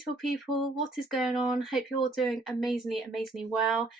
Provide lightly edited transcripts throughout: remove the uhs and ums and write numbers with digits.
beautiful people, what is going on? Hope you're all doing amazingly well.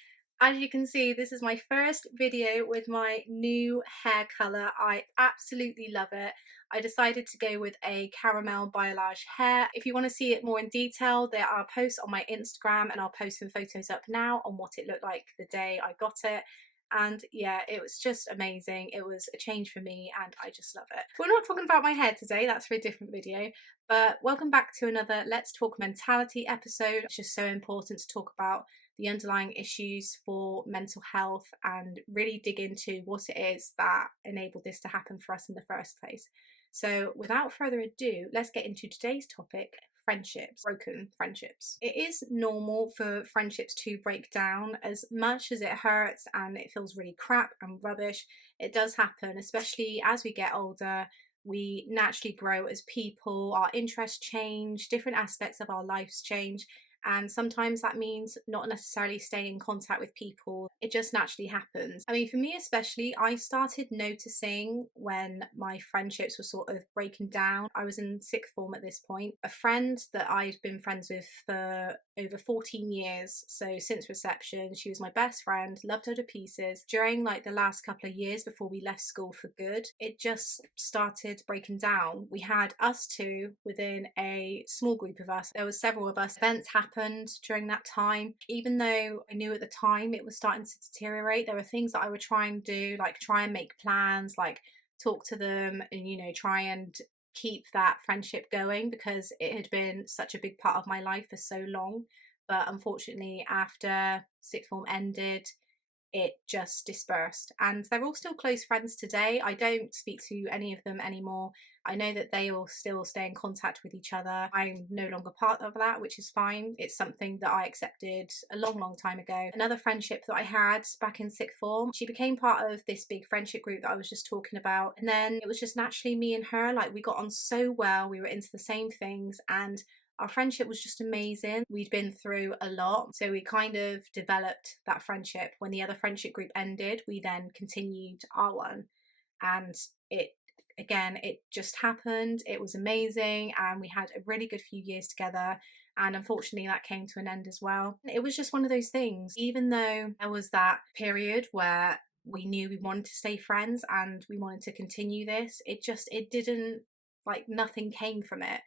As you can see, this is my first video with my new hair colour. I absolutely love it. I decided to go with a caramel balayage hair. If you want to see it more in detail, there are posts on my Instagram, and I'll post some photos up now on what it looked like the day I got it. And yeah, it was just amazing. It was a change for me and I just love it. We're not talking about my hair today, that's for a different video, but welcome back to another Let's Talk Mentality episode. It's just so important to talk about the underlying issues for mental health and really dig into what it is that enabled this to happen for us in the first place. So without further ado, let's get into today's topic: friendships, broken friendships. It is normal for friendships to break down. As much as it hurts and it feels really crap and rubbish, it does happen, especially as we get older. We naturally grow as people, our interests change, different aspects of our lives change, and sometimes that means not necessarily staying in contact with people. It just naturally happens. I mean, for me especially, I started noticing when my friendships were sort of breaking down. I was in sixth form at this point. A friend that I'd been friends with for over 14 years, so since reception, she was my best friend, loved her to pieces. During like the last couple of years before we left school for good, it just started breaking down. We had us two within a small group of us. There was several of us. Events happened during that time. Even though I knew at the time it was starting to deteriorate, there were things that I would try and do, like try and make plans, like talk to them and, you know, try and keep that friendship going because it had been such a big part of my life for so long. But unfortunately, after sixth form ended, it just dispersed, and they're all still close friends today. I don't speak to any of them anymore. I know that they all still stay in contact with each other. I'm no longer part of that, which is fine. It's something that I accepted a long time ago. Another friendship that I had back in sixth form, she became part of this big friendship group that I was just talking about, and then it was just naturally me and her. Like, we got on so well, we were into the same things, and our friendship was just amazing. We'd been through a lot, so we kind of developed that friendship. When the other friendship group ended, we then continued our one, and it just happened. It was amazing, and we had a really good few years together, and unfortunately that came to an end as well. It was just one of those things. Even though there was that period where we knew we wanted to stay friends and we wanted to continue this, it didn't, like, nothing came from it.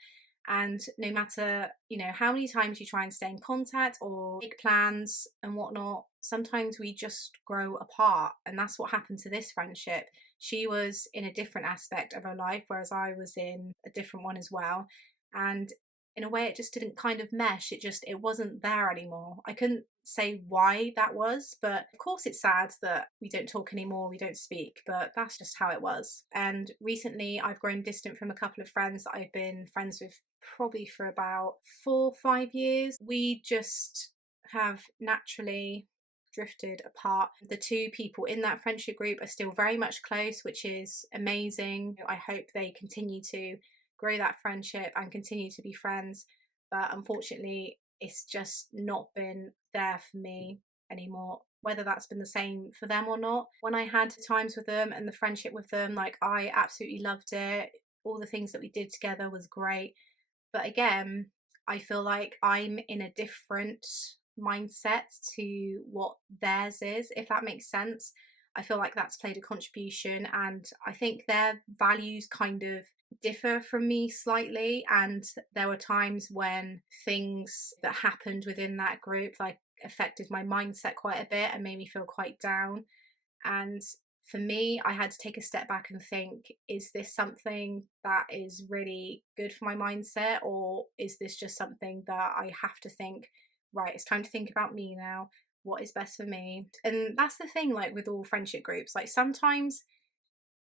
And no matter, you know, how many times you try and stay in contact or make plans and whatnot, sometimes we just grow apart. And that's what happened to this friendship. She was in a different aspect of her life, whereas I was in a different one as well. And in a way, it just didn't kind of mesh. It wasn't there anymore. I couldn't say why that was, but of course it's sad that we don't talk anymore, we don't speak, but that's just how it was. And recently I've grown distant from a couple of friends that I've been friends with probably for about 4 or 5 years. We just have naturally drifted apart. The two people in that friendship group are still very much close, which is amazing. I hope they continue to grow that friendship and continue to be friends, but unfortunately it's just not been there for me anymore. Whether that's been the same for them or not, when I had times with them and the friendship with them, like, I absolutely loved it. All the things that we did together was great, but again, I feel like I'm in a different mindset to what theirs is, if that makes sense. I feel like that's played a contribution, and I think their values kind of differ from me slightly, and there were times when things that happened within that group like affected my mindset quite a bit and made me feel quite down. And for me, I had to take a step back and think, is this something that is really good for my mindset, or is this just something that I have to think, right, it's time to think about me now, what is best for me? And that's the thing, like with all friendship groups, like sometimes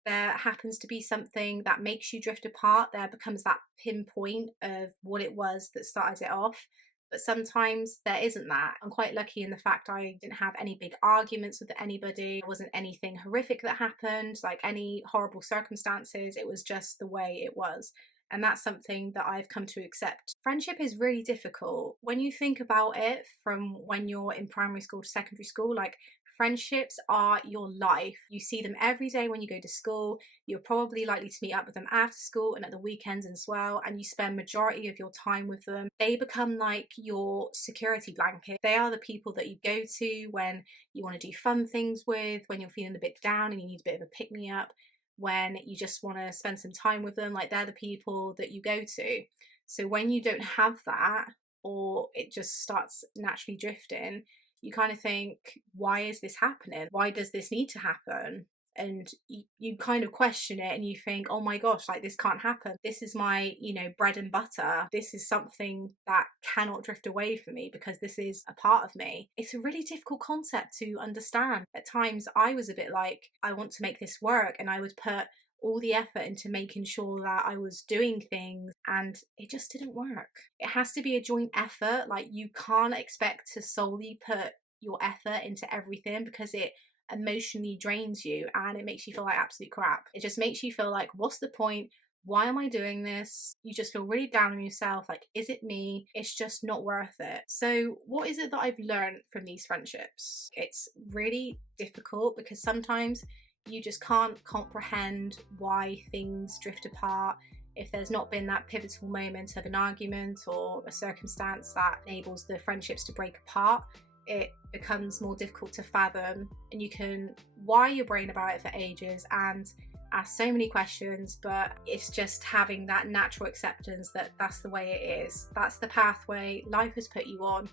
there happens to be something that makes you drift apart. There becomes that pinpoint of what it was that started it off. But sometimes there isn't that. I'm quite lucky in the fact I didn't have any big arguments with anybody. There wasn't anything horrific that happened, like any horrible circumstances. It was just the way it was. And that's something that I've come to accept. Friendship is really difficult. When you think about it from when you're in primary school to secondary school, like, Friendships are your life. You see them every day when you go to school. You're probably likely to meet up with them after school and at the weekends as well, and you spend majority of your time with them. They become like your security blanket. They are the people that you go to when you want to do fun things with, when you're feeling a bit down and you need a bit of a pick-me-up, when you just want to spend some time with them. Like, they're the people that you go to. So when you don't have that, or it just starts naturally drifting, you kind of think, why is this happening? Why does this need to happen? And you kind of question it and you think, oh my gosh, like, this can't happen. This is my, bread and butter. This is something that cannot drift away from me because this is a part of me. It's a really difficult concept to understand. At times I was a bit like, I want to make this work, and I would put all the effort into making sure that I was doing things, and it just didn't work. It has to be a joint effort. Like, you can't expect to solely put your effort into everything, because it emotionally drains you and it makes you feel like absolute crap. It just makes you feel like, what's the point? Why am I doing this? You just feel really down on yourself. Like, is it me? It's just not worth it. So what is it that I've learned from these friendships? It's really difficult because sometimes you just can't comprehend why things drift apart if there's not been that pivotal moment of an argument or a circumstance that enables the friendships to break apart. It becomes more difficult to fathom, and you can wire your brain about it for ages and ask so many questions, but it's just having that natural acceptance that that's the way it is. That's the pathway life has put you on,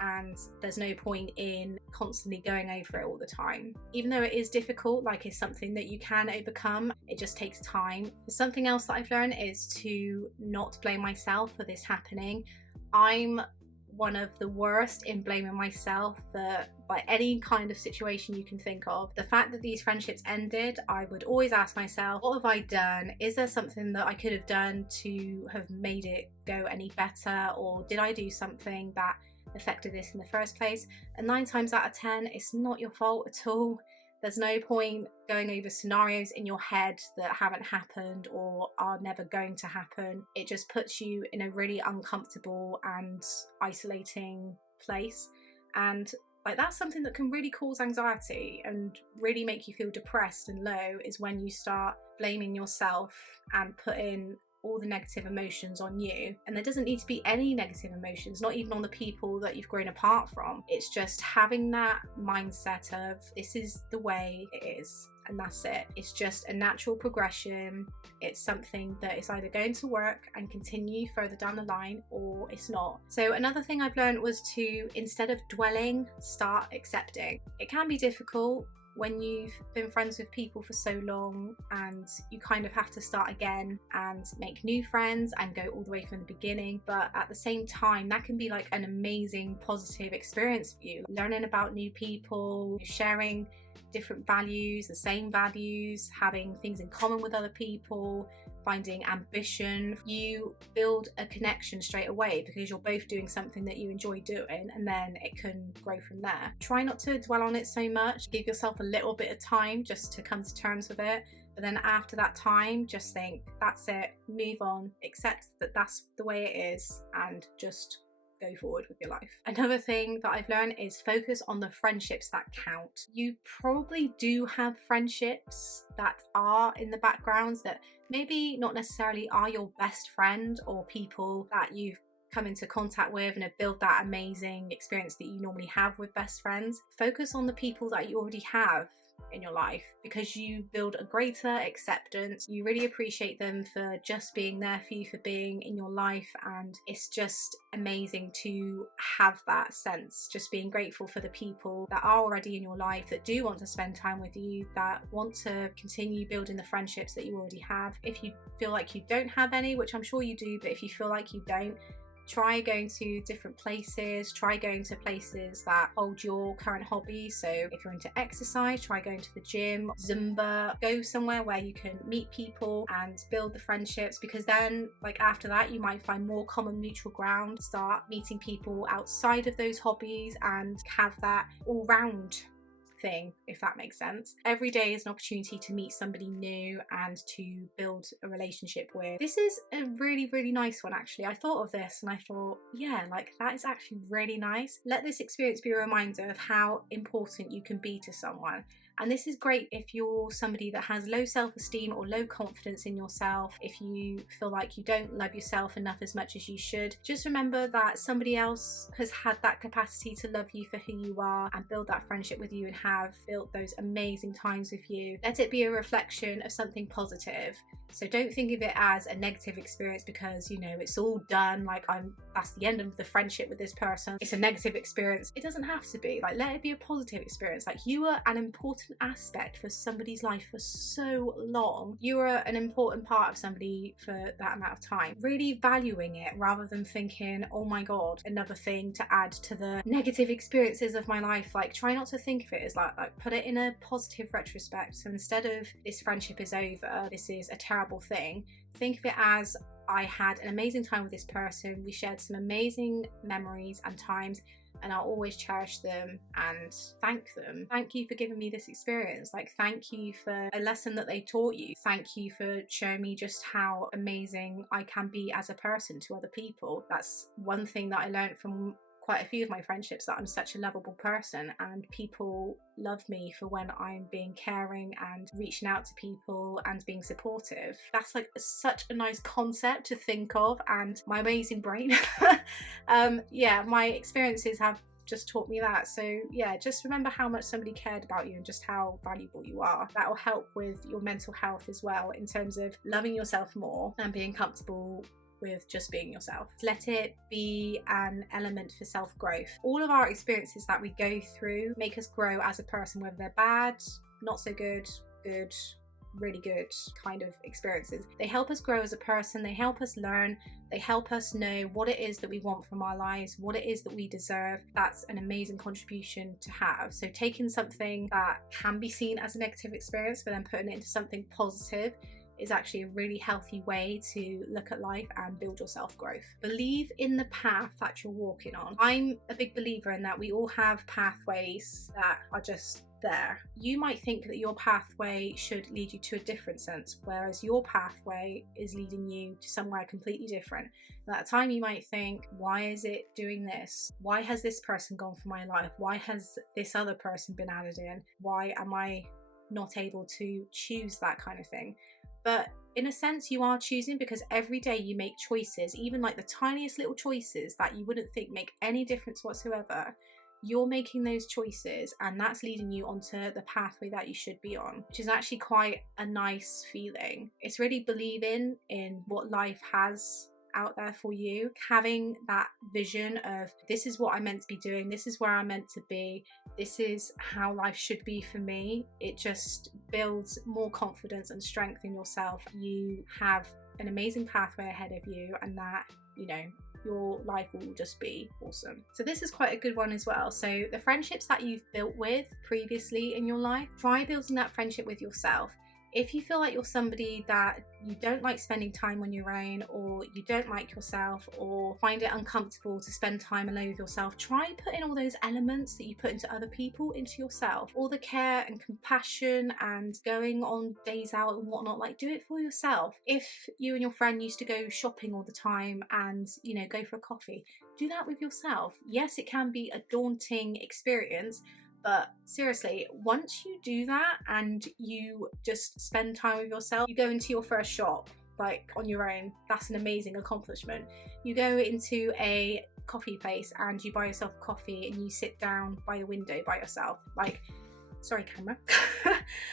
and there's no point in constantly going over it all the time. Even though it is difficult, like, it's something that you can overcome. It just takes time. Something else that I've learned is to not blame myself for this happening. I'm one of the worst in blaming myself for like any kind of situation you can think of. The fact that these friendships ended, I would always ask myself, what have I done? Is there something that I could have done to have made it go any better? Or did I do something that affected this in the first place? And 9 times out of 10, it's not your fault at all. There's no point going over scenarios in your head that haven't happened or are never going to happen. It just puts you in a really uncomfortable and isolating place. And like, that's something that can really cause anxiety and really make you feel depressed and low, is when you start blaming yourself and putting all the negative emotions on you. And there doesn't need to be any negative emotions, not even on the people that you've grown apart from. It's just having that mindset of, this is the way it is, and that's it. It's just a natural progression. It's something that is either going to work and continue further down the line, or it's not. So another thing I've learned was to, instead of dwelling, start accepting. It can be difficult when you've been friends with people for so long, and you kind of have to start again and make new friends and go all the way from the beginning. But at the same time, that can be like an amazing positive experience for you, learning about new people, sharing different values, the same values, having things in common with other people, finding ambition. You build a connection straight away because you're both doing something that you enjoy doing, and then it can grow from there. Try not to dwell on it so much. Give yourself a little bit of time just to come to terms with it. But then after that time, just think, that's it, move on, accept that that's the way it is, and just go forward with your life. Another thing that I've learned is focus on the friendships that count. You probably do have friendships that are in the backgrounds that maybe not necessarily are your best friend, or people that you've come into contact with and have built that amazing experience that you normally have with best friends. Focus on the people that you already have in your life, because you build a greater acceptance. You really appreciate them for just being there for you, for being in your life, and it's just amazing to have that sense, just being grateful for the people that are already in your life, that do want to spend time with you, that want to continue building the friendships that you already have. If you feel like you don't have any, which I'm sure you do, but if you feel like you don't, try going to different places, try going to places that hold your current hobbies. So if you're into exercise, try going to the gym, Zumba, go somewhere where you can meet people and build the friendships, because then like after that you might find more common mutual ground, start meeting people outside of those hobbies and have that all round thing, if that makes sense. Every day is an opportunity to meet somebody new and to build a relationship with. This is a really, really nice one, actually. I thought of this and I thought, yeah, like that is actually really nice. Let this experience be a reminder of how important you can be to someone. And this is great if you're somebody that has low self-esteem or low confidence in yourself, if you feel like you don't love yourself enough as much as you should. Just remember that somebody else has had that capacity to love you for who you are and build that friendship with you and have built those amazing times with you. Let it be a reflection of something positive. So don't think of it as a negative experience because, you know, it's all done, like that's the end of the friendship with this person. It's a negative experience. It doesn't have to be. Like, let it be a positive experience. Like, you are an important aspect for somebody's life for so long. You are an important part of somebody for that amount of time. Really valuing it rather than thinking, oh my God, another thing to add to the negative experiences of my life. Like, try not to think of it as like put it in a positive retrospect. So instead of this friendship is over, this is a terrible thing, think of it as I had an amazing time with this person. We shared some amazing memories and times, and I'll always cherish them and thank them. Thank you for giving me this experience. Like, thank you for a lesson that they taught you. Thank you for showing me just how amazing I can be as a person to other people. That's one thing that I learned from quite a few of my friendships, that I'm such a lovable person and people love me for when I'm being caring and reaching out to people and being supportive. That's like such a nice concept to think of, and my amazing brain yeah, my experiences have just taught me that. So yeah, just remember how much somebody cared about you and just how valuable you are. That will help with your mental health as well, in terms of loving yourself more and being comfortable with just being yourself. Let it be an element for self-growth. All of our experiences that we go through make us grow as a person, whether they're bad, not so good, good, really good kind of experiences. They help us grow as a person, they help us learn, they help us know what it is that we want from our lives, what it is that we deserve. That's an amazing contribution to have. So taking something that can be seen as a negative experience but then putting it into something positive is actually a really healthy way to look at life and build your self-growth. Believe in the path that you're walking on. I'm a big believer in that we all have pathways that are just there. You might think that your pathway should lead you to a different sense, whereas your pathway is leading you to somewhere completely different. And at the time you might think, why is it doing this? Why has this person gone for my life? Why has this other person been added in? Why am I not able to choose that kind of thing? But in a sense you are choosing, because every day you make choices, even like the tiniest little choices that you wouldn't think make any difference whatsoever. You're making those choices and that's leading you onto the pathway that you should be on, which is actually quite a nice feeling. It's really believing in what life has out there for you, having that vision of this is what I'm meant to be doing, this is where I'm meant to be, this is how life should be for me. It just builds more confidence and strength in yourself. You have an amazing pathway ahead of you, and that, you know, your life will just be awesome. So this is quite a good one as well. So the friendships that you've built with previously in your life, try building that friendship with yourself. If you feel like you're somebody that you don't like spending time on your own, or you don't like yourself, or find it uncomfortable to spend time alone with yourself, try putting all those elements that you put into other people into yourself. All the care and compassion and going on days out and whatnot, like do it for yourself. If you and your friend used to go shopping all the time and, you know, go for a coffee, do that with yourself. Yes, it can be a daunting experience, but seriously, once you do that and you just spend time with yourself, you go into your first shop like on your own, that's an amazing accomplishment. You go into a coffee place and you buy yourself coffee and you sit down by the window by yourself, like, sorry camera.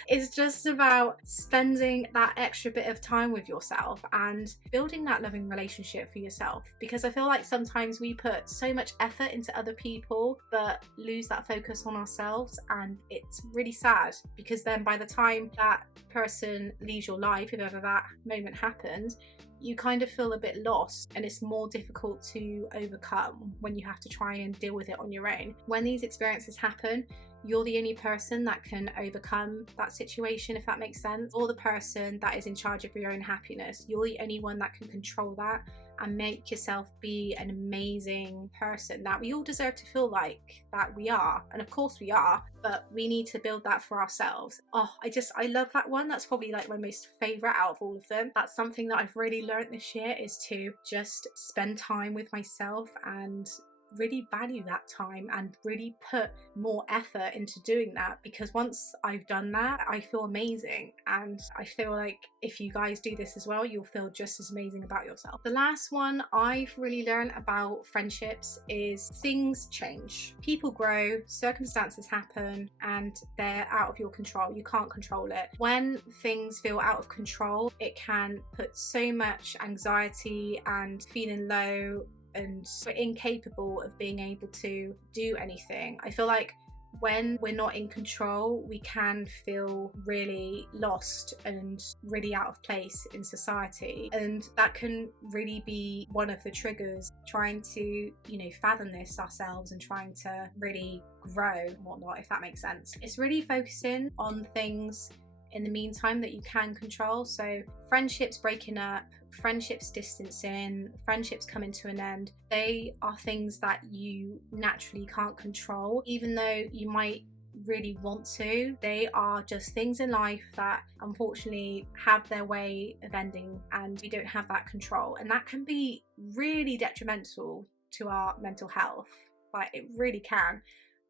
It's just about spending that extra bit of time with yourself and building that loving relationship for yourself, because I feel like sometimes we put so much effort into other people but lose that focus on ourselves, and it's really sad, because then by the time that person leaves your life, if ever that moment happens, you kind of feel a bit lost, and it's more difficult to overcome when you have to try and deal with it on your own. When these experiences happen, you're the only person that can overcome that situation, if that makes sense. You're the person that is in charge of your own happiness. You're the only one that can control that and make yourself be an amazing person that we all deserve to feel like that we are. And of course we are, but we need to build that for ourselves. Oh, I love that one. That's probably like my most favorite out of all of them. That's something that I've really learned this year, is to just spend time with myself and really value that time and really put more effort into doing that, because once I've done that, I feel amazing. And I feel like if you guys do this as well, you'll feel just as amazing about yourself. The last one I've really learned about friendships is things change. People grow, circumstances happen, and they're out of your control. You can't control it. When things feel out of control, it can put so much anxiety and feeling low, and we're incapable of being able to do anything. I feel like when we're not in control, we can feel really lost and really out of place in society. And that can really be one of the triggers, trying to, fathom this ourselves and trying to really grow and whatnot, if that makes sense. It's really focusing on things in the meantime that you can control. So friendships breaking up, friendships distancing, friendships coming to an end, they are things that you naturally can't control. Even though you might really want to, they are just things in life that unfortunately have their way of ending, and we don't have that control. And that can be really detrimental to our mental health. Like, it really can.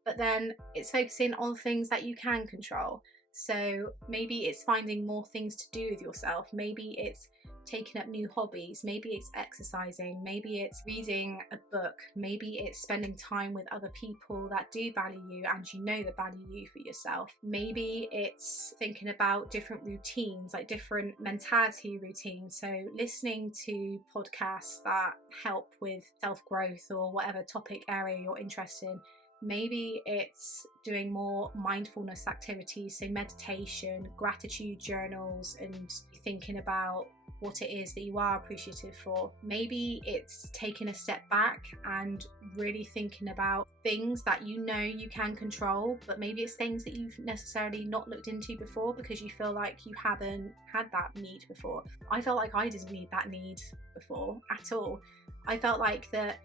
But then it's focusing on things that you can control. So maybe it's finding more things to do with yourself. Maybe it's taking up new hobbies. Maybe it's exercising. Maybe it's reading a book. Maybe it's spending time with other people that do value you and you know that value you for yourself. Maybe it's thinking about different routines, like different mentality routines. So listening to podcasts that help with self-growth or whatever topic area you're interested in. Maybe it's doing more mindfulness activities, so meditation, gratitude journals, and thinking about what it is that you are appreciative for. Maybe it's taking a step back and really thinking about things that you know you can control, but maybe it's things that you've necessarily not looked into before because you feel like you haven't had that need before. I felt like I didn't need that need before at all. I felt like that,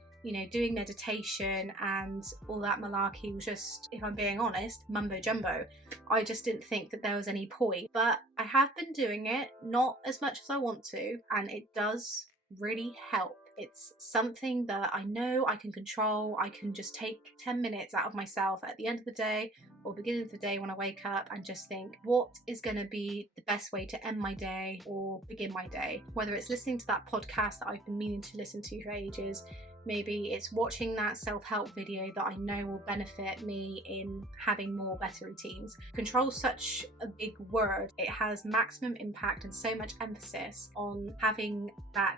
doing meditation and all that malarkey was just, if I'm being honest, mumbo jumbo. I just didn't think that there was any point. But I have been doing it, not as much as I want to, and it does really help. It's something that I know I can control. I can just take 10 minutes out of myself at the end of the day or beginning of the day when I wake up and just think, what is going to be the best way to end my day or begin my day? Whether it's listening to that podcast that I've been meaning to listen to for ages, maybe it's watching that self-help video that I know will benefit me in having more better routines. Control is such a big word. It has maximum impact and so much emphasis on having that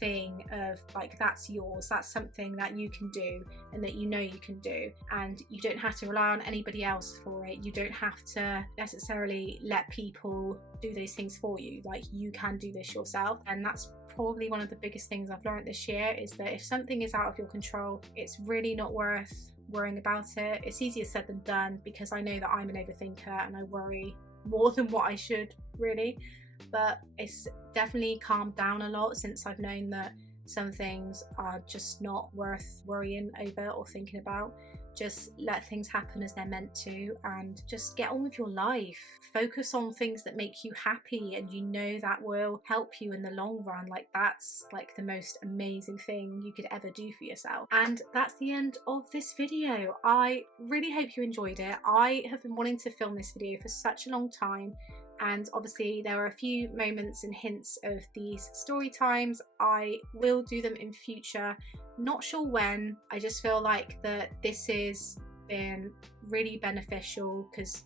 thing of like, that's yours, that's something that you can do and that you know you can do, and you don't have to rely on anybody else for it. You don't have to necessarily let people do those things for you. Like, you can do this yourself. And that's probably one of the biggest things I've learned this year, is that if something is out of your control, it's really not worth worrying about it. It's easier said than done, because I know that I'm an overthinker and I worry more than what I should, really. But it's definitely calmed down a lot since I've known that some things are just not worth worrying over or thinking about. Just let things happen as they're meant to, and just get on with your life. Focus on things that make you happy and you know that will help you in the long run. Like, that's like the most amazing thing you could ever do for yourself. And that's the end of this video. I really hope you enjoyed it. I have been wanting to film this video for such a long time, and obviously there are a few moments and hints of these story times. I will do them in future, not sure when. I just feel like that this has been really beneficial, because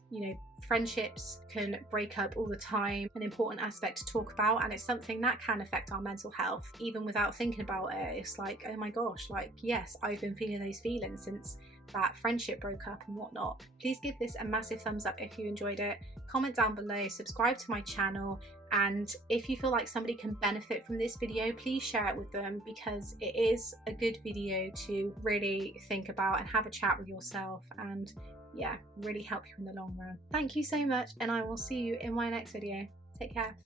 friendships can break up all the time, an important aspect to talk about, and it's something that can affect our mental health even without thinking about it. It's like, oh my gosh, like, yes, I've been feeling those feelings since that friendship broke up and whatnot. Please give this a massive thumbs up if you enjoyed it, comment down below, subscribe to my channel, and if you feel like somebody can benefit from this video, please share it with them, because it is a good video to really think about and have a chat with yourself and yeah, really help you in the long run. Thank you so much, and I will see you in my next video. Take care.